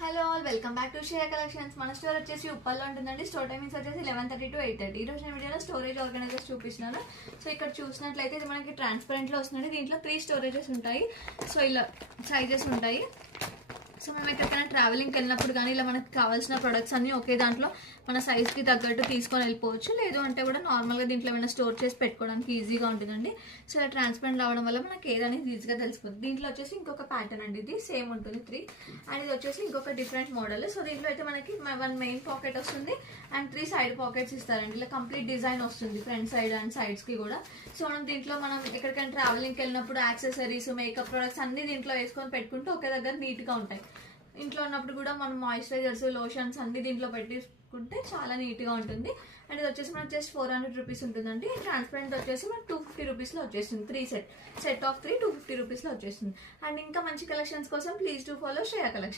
Hello all, welcome back to Shreya collections. మన store వచ్చేసి ఉప్పల్లో ఉంటుందండి. స్టోర్ టైమింగ్స్ వచ్చేసి 11:30 to 8:30. ఈ రోజు నేను వీడియోలో స్టోరేజ్ ఆర్గనైజర్స్ చూపిస్తున్నాను. సో ఇక్కడ చూసినట్లయితే ఇది మనకి ట్రాన్స్పరెంట్ లో వస్తుంది. దీంట్లో 3 స్టోరేజెస్ ఉంటాయి. సో ఇలా సైజెస్ ఉంటాయి. సో మనం ఎక్కడికైనా ట్రావెలింగ్కి వెళ్ళినప్పుడు కానీ ఇలా మనకి కావాల్సిన ప్రొడక్ట్స్ అన్ని ఒకే దాంట్లో మన సైజ్కి తగ్గట్టు తీసుకొని వెళ్ళిపోవచ్చు. లేదు అంటే కూడా నార్మల్గా దీంట్లో ఏమైనా స్టోర్ చేసి పెట్టుకోవడానికి ఈజీగా ఉంటుందండి. సో ఇలా ట్రాన్స్పరెంట్ రావడం వల్ల మనకి ఏదనేది ఈజీగా తెలిసిపోతుంది. దీంట్లో వచ్చేసి ఇంకొక ప్యాటర్న్ అండి, ఇది సేమ్ ఉంటుంది 3, అండ్ ఇది వచ్చేసి ఇంకొక డిఫరెంట్ మోడల్. సో దీంట్లో అయితే మనకి 1 మెయిన్ పాకెట్ వస్తుంది అండ్ 3 సైడ్ పాకెట్స్ ఇస్తారండి. ఇలా కంప్లీట్ డిజైన్ వస్తుంది ఫ్రంట్ సైడ్ అండ్ సైడ్స్కి కూడా. సో మనం ఎక్కడికైనా ట్రావెలింగ్కి వెళ్ళినప్పుడు యాక్సెసరీస్, మేకప్ ప్రొడక్ట్స్ అన్ని దీంట్లో వేసుకొని పెట్టుకుంటే ఒకే దగ్గర నీట్గా ఉంటాయి. ఇంట్లో ఉన్నప్పుడు కూడా మనం మాయిశ్చరైజర్స్, లోషన్స్ అన్ని దీంట్లో పెట్టుకుంటే చాలా నీట్గా ఉంటుంది. అండ్ ఇది వచ్చేసి మనకు జస్ట్ 400 రూపీస్ ఉంటుందండి. ట్రాన్స్పరెంట్ వచ్చేసి మనకు 250 రూపీస్లో వచ్చేస్తుంది. 3 సెట్ ఆఫ్ 3 250 రూపీస్లో వచ్చేస్తుంది. అండ్ ఇంకా మంచి కలెక్షన్స్ కోసం please to follow Shreya collection.